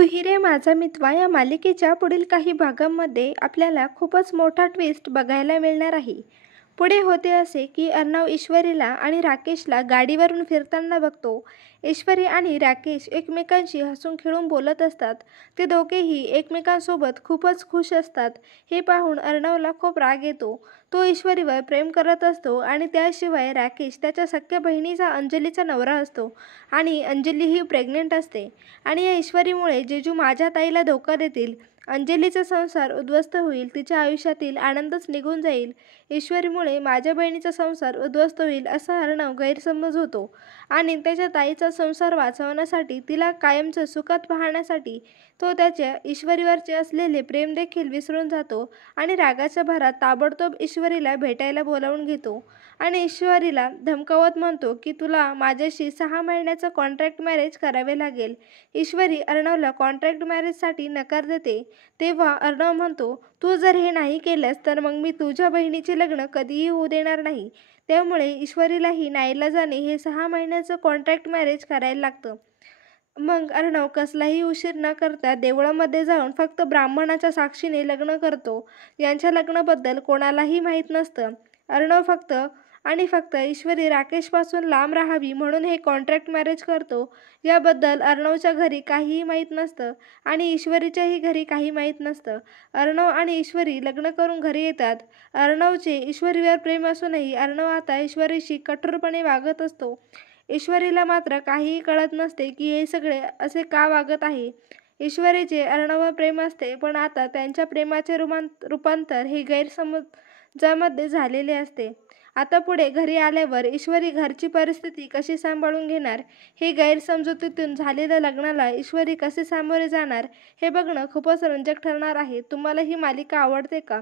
तू ही रे माझा मितवा या मालिकेच्या पुढील काही भागांमध्ये आपल्याला खूपच मोठा ट्विस्ट बघायला मिळणार आहे. पुढे होते असे की अर्णव ईश्वरीला आणि राकेशला गाडीवरून फिरताना बघतो. ईश्वरी आणि राकेश एकमेकांशी हसून खेळून बोलत असतात. ते दोघेही एकमेकांसोबत खूपच खुश असतात. हे पाहून अर्णवला खूप राग येतो. तो ईश्वरीवर प्रेम करत असतो आणि त्याशिवाय राकेश त्याच्या सख्ख्या बहिणीचा अंजलीचा नवरा असतो आणि अंजली ही प्रेग्नेंट असते. आणि या ईश्वरीमुळे जिजू माझ्या ताईला धोका देतील. अंजलीचा संसार उद्ध्वस्त होईल. तिच्या आयुष्यातील आनंदच निघून जाईल. ईश्वरीमुळे माझ्या बहिणीचा संसार उद्ध्वस्त होईल असा अर्णव गैरसमज होतो आणि त्याच्या ताईचा संसार वाचवण्यासाठी तिला कायमचं सुखात पाहण्यासाठी तो त्याच्या ईश्वरीवरचे असलेले प्रेम देखील विसरून जातो आणि रागाच्या भरात ताबडतोब ईश्वरीला भेटायला बोलावून घेतो आणि ईश्वरीला धमकावत म्हणतो की तुला माझ्याशी 6 महिन्याचं कॉन्ट्रॅक्ट मॅरेज करावे लागेल. ईश्वरी अर्णवला कॉन्ट्रॅक्ट मॅरेजसाठी नकार देते. तेव्हा अर्णव म्हणतो, तू जर हे नाही केलंस तर मग मी तुझ्या बहिणीचे लग्न कधीही होऊ देणार नाही. त्यामुळे ईश्वरीलाही नाईलाजाने हे 6 महिन्याचं कॉन्ट्रॅक्ट मॅरेज करायला लागतं. मग अर्णव कसलाही उशीर न करता देवळामध्ये जाऊन फक्त ब्राह्मणाच्या साक्षीने लग्न करतो. यांच्या लग्नाबद्दल कोणालाही माहीत नसतं. अर्णव फक्त आणि फक्त ईश्वरी राकेशपासून लांब राहावी म्हणून हे कॉन्ट्रॅक्ट मॅरेज करतो. याबद्दल अर्णवच्या घरी काहीही माहीत नसतं आणि ईश्वरीच्याही घरी काही माहीत नसतं. अर्णव आणि ईश्वरी लग्न करून घरी येतात. अर्णवचे ईश्वरीवर प्रेम असूनही अर्णव आता ईश्वरीशी कठोरपणे वागत असतो. ईश्वरीला मात्र काहीही कळत नसते की हे सगळे असे का वागत आहे. ईश्वरीचे अर्णववर प्रेम असते पण आता त्यांच्या प्रेमाचे रूपांतर हे गैरसमजामध्ये झालेले असते. आता पुढे घरी आल्यावर ईश्वरी घरची परिस्थिती कशी सांभाळून घेणार, हे गैरसमजुतीतून झालेल्या लग्नाला ईश्वरी कसे सामोरे जाणार हे बघणं खूपच रंजक ठरणार आहे. तुम्हाला ही मालिका आवडते का?